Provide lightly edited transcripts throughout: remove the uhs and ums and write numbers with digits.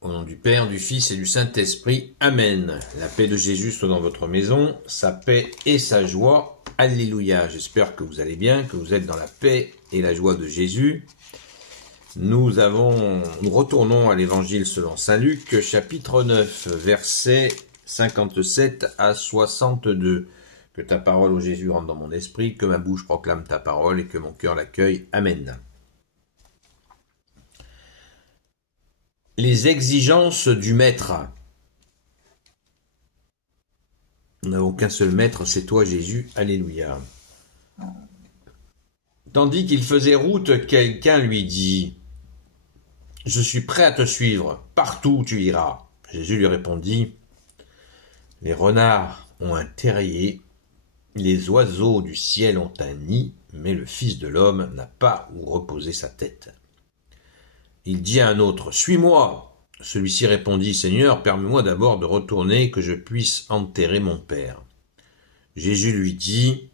Au nom du Père, du Fils et du Saint-Esprit. Amen. La paix de Jésus soit dans votre maison, sa paix et sa joie. Alléluia. J'espère que vous allez bien, que vous êtes dans la paix et la joie de Jésus. Nous retournons à l'Évangile selon saint Luc, chapitre 9, versets 57 à 62. Que ta parole, ô Jésus, rentre dans mon esprit, que ma bouche proclame ta parole et que mon cœur l'accueille. Amen. Les exigences du maître. Nous n'avons qu'un seul maître, c'est toi Jésus. Alléluia. Tandis qu'il faisait route, quelqu'un lui dit « Je suis prêt à te suivre, partout où tu iras. » Jésus lui répondit « Les renards ont un terrier, les oiseaux du ciel ont un nid, mais le Fils de l'homme n'a pas où reposer sa tête. » Il dit à un autre, « Suis-moi !» Celui-ci répondit, « Seigneur, permets-moi d'abord de retourner, que je puisse enterrer mon père. » Jésus lui dit,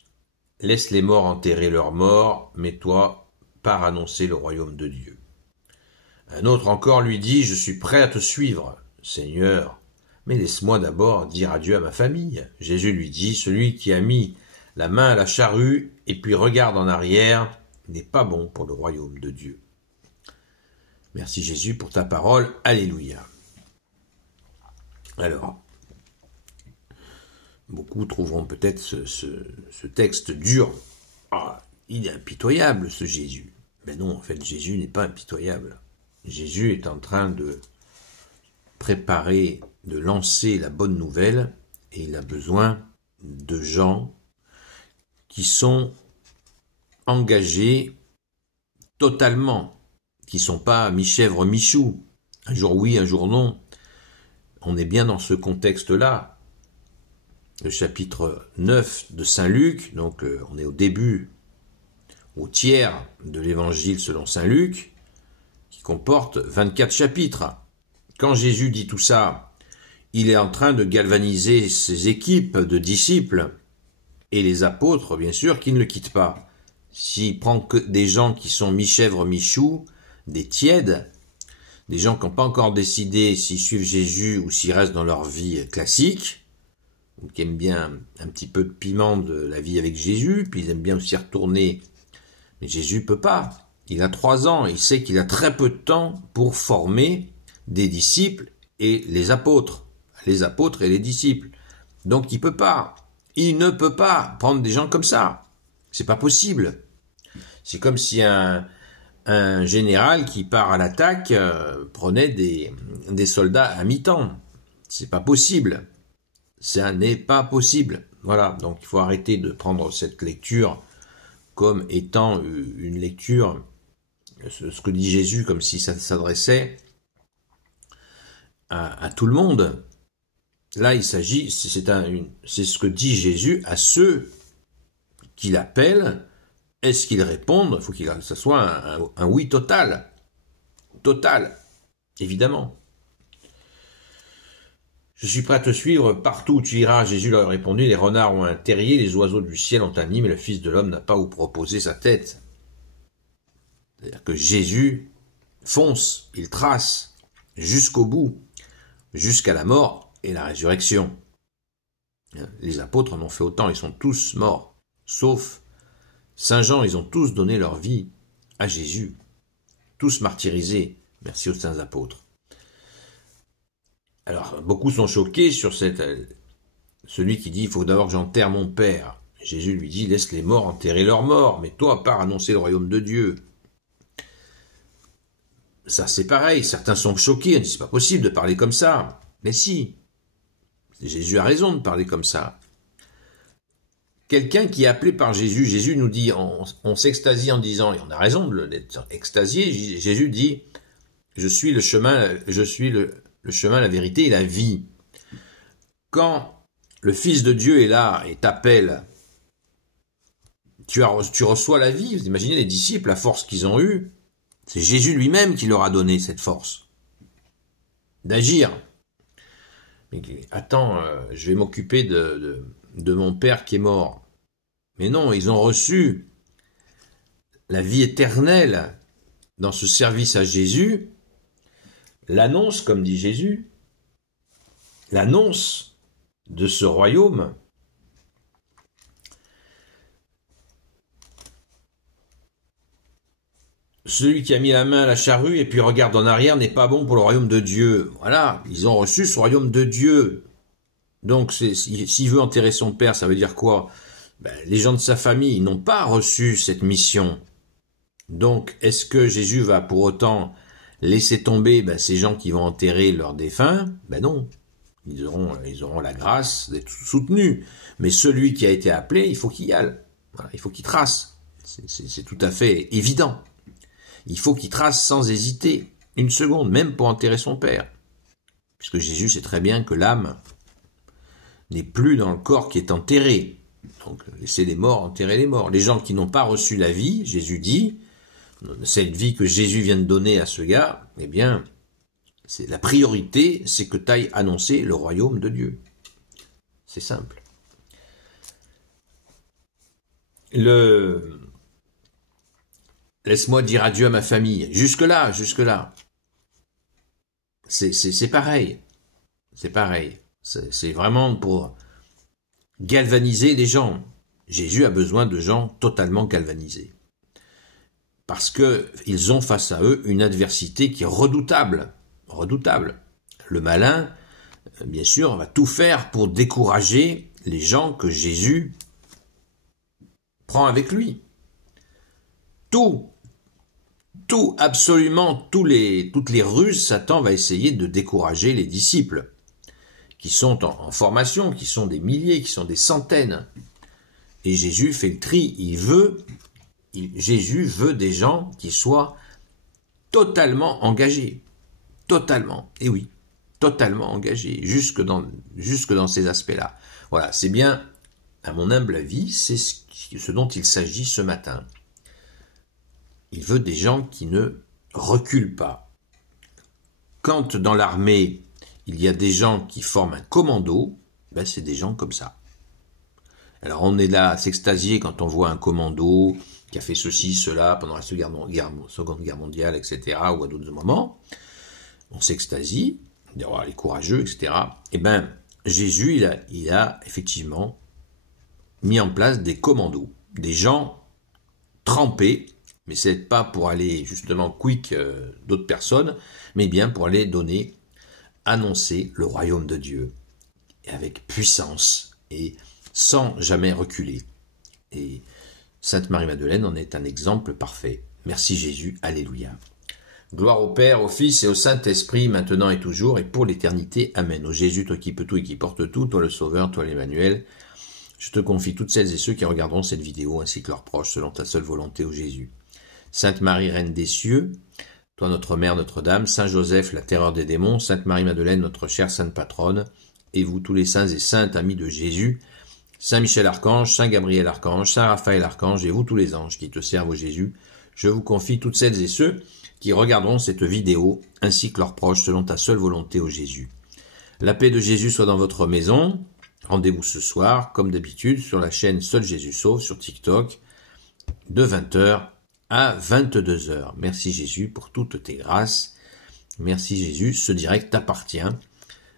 « Laisse les morts enterrer leurs morts, mais toi, pars annoncer le royaume de Dieu. » Un autre encore lui dit, « Je suis prêt à te suivre, Seigneur, mais laisse-moi d'abord dire adieu à ma famille. » Jésus lui dit, « Celui qui a mis la main à la charrue et puis regarde en arrière n'est pas bon pour le royaume de Dieu. » Merci Jésus pour ta parole. Alléluia. Alors, beaucoup trouveront peut-être ce texte dur. Ah, il est impitoyable ce Jésus. Mais non, en fait, Jésus n'est pas impitoyable. Jésus est en train de préparer, de lancer la bonne nouvelle, et il a besoin de gens qui sont engagés totalement, qui ne sont pas mi-chèvre, mi-chou, un jour oui, un jour non. On est bien dans ce contexte-là. Le chapitre 9 de saint Luc, donc on est au début, au tiers de l'évangile selon saint Luc, qui comporte 24 chapitres. Quand Jésus dit tout ça, il est en train de galvaniser ses équipes de disciples et les apôtres, bien sûr, qui ne le quittent pas. S'il prend que des gens qui sont mi-chèvre, mi-chou, des tièdes, des gens qui n'ont pas encore décidé s'ils suivent Jésus ou s'ils restent dans leur vie classique, ou qui aiment bien un petit peu de piment de la vie avec Jésus, puis ils aiment bien aussi retourner. Mais Jésus peut pas. Il a 3 ans, il sait qu'il a très peu de temps pour former des disciples et les apôtres et les disciples. Donc il peut pas. Il ne peut pas prendre des gens comme ça. C'est pas possible. C'est comme si un général qui part à l'attaque prenait des soldats à mi-temps. C'est pas possible. Ça n'est pas possible. Voilà, donc il faut arrêter de prendre cette lecture comme étant une lecture, ce que dit Jésus, comme si ça s'adressait à tout le monde. Là, il s'agit, c'est ce que dit Jésus à ceux qu'il appelle. Est-ce qu'ils répondent? Il faut que ce soit un oui total. Total, évidemment. Je suis prêt à te suivre partout où tu iras. Jésus leur a répondu, les renards ont un terrier, les oiseaux du ciel ont un nid, mais le Fils de l'homme n'a pas où reposer sa tête. C'est-à-dire que Jésus fonce, il trace jusqu'au bout, jusqu'à la mort et la résurrection. Les apôtres en ont fait autant, ils sont tous morts, sauf Saint Jean, ils ont tous donné leur vie à Jésus, tous martyrisés, merci aux saints apôtres. Alors, beaucoup sont choqués sur celui qui dit « il faut d'abord que j'enterre mon père ». Jésus lui dit « laisse les morts enterrer leurs morts, mais toi, pars annoncer le royaume de Dieu ». Ça, c'est pareil, certains sont choqués, on dit « c'est pas possible de parler comme ça ». Mais si, Jésus a raison de parler comme ça. Quelqu'un qui est appelé par Jésus, Jésus nous dit, on s'extasie en disant, et on a raison d'être extasié, Jésus dit, je suis le chemin, la vérité et la vie. Quand le Fils de Dieu est là et t'appelle, tu reçois la vie. Vous imaginez les disciples, la force qu'ils ont eue, c'est Jésus lui-même qui leur a donné cette force d'agir. Mais attends, je vais m'occuper de mon père qui est mort. Mais non, ils ont reçu la vie éternelle dans ce service à Jésus, l'annonce, comme dit Jésus, l'annonce de ce royaume, celui qui a mis la main à la charrue et puis regarde en arrière n'est pas bon pour le royaume de Dieu. Voilà, ils ont reçu ce royaume de Dieu. Donc, s'il veut enterrer son père, ça veut dire quoi? Les gens de sa famille n'ont pas reçu cette mission. Donc, est-ce que Jésus va pour autant laisser tomber ces gens qui vont enterrer leurs défunts? Non. Ils auront la grâce d'être soutenus. Mais celui qui a été appelé, il faut qu'il y aille. Voilà, il faut qu'il trace. C'est tout à fait évident. Il faut qu'il trace sans hésiter, une seconde, même pour enterrer son père. Puisque Jésus sait très bien que l'âme n'est plus dans le corps qui est enterré. Donc, laissez les morts enterrer les morts. Les gens qui n'ont pas reçu la vie, Jésus dit, cette vie que Jésus vient de donner à ce gars, la priorité, c'est que tu ailles annoncer le royaume de Dieu. C'est simple. Laisse-moi dire adieu à ma famille. Jusque-là. C'est pareil. C'est pareil. C'est vraiment pour galvaniser les gens. Jésus a besoin de gens totalement galvanisés. Parce qu'ils ont face à eux une adversité qui est redoutable. Redoutable. Le malin, bien sûr, va tout faire pour décourager les gens que Jésus prend avec lui. Absolument, toutes les ruses, Satan va essayer de décourager les disciples, qui sont en formation, qui sont des milliers, qui sont des centaines. Et Jésus fait le tri, Jésus veut des gens qui soient totalement engagés. Totalement, et oui, totalement engagés, jusque dans ces aspects-là. Voilà, c'est bien, à mon humble avis, c'est ce dont il s'agit ce matin. Il veut des gens qui ne reculent pas. Quand dans l'armée, il y a des gens qui forment un commando, c'est des gens comme ça. Alors on est là à s'extasier quand on voit un commando qui a fait ceci, cela pendant la Seconde Guerre mondiale, etc., ou à d'autres moments. On s'extasie, les courageux, etc. Jésus, il a effectivement mis en place des commandos, des gens trempés, mais c'est pas pour aller justement quick d'autres personnes, mais bien pour aller annoncer le royaume de Dieu, avec puissance et sans jamais reculer. Et Sainte Marie-Madeleine en est un exemple parfait. Merci Jésus, alléluia. Gloire au Père, au Fils et au Saint-Esprit, maintenant et toujours, et pour l'éternité. Amen. Ô Jésus, toi qui peux tout et qui portes tout, toi le Sauveur, toi l'Emmanuel, je te confie toutes celles et ceux qui regarderont cette vidéo, ainsi que leurs proches, selon ta seule volonté, ô Jésus. Sainte Marie, Reine des cieux, toi notre Mère, Notre-Dame, Saint Joseph, la terreur des démons, Sainte Marie-Madeleine, notre chère Sainte Patronne, et vous tous les saints et saintes amis de Jésus, Saint Michel Archange, Saint Gabriel Archange, Saint Raphaël Archange, et vous tous les anges qui te servent, ô Jésus, je vous confie toutes celles et ceux qui regarderont cette vidéo, ainsi que leurs proches, selon ta seule volonté, ô Jésus. La paix de Jésus soit dans votre maison. Rendez-vous ce soir, comme d'habitude, sur la chaîne Seul Jésus Sauve, sur TikTok, de 20h à 22h. Merci Jésus pour toutes tes grâces. Merci Jésus, ce direct t'appartient.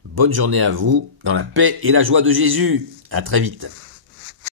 Bonne journée à vous, dans la paix et la joie de Jésus. À très vite.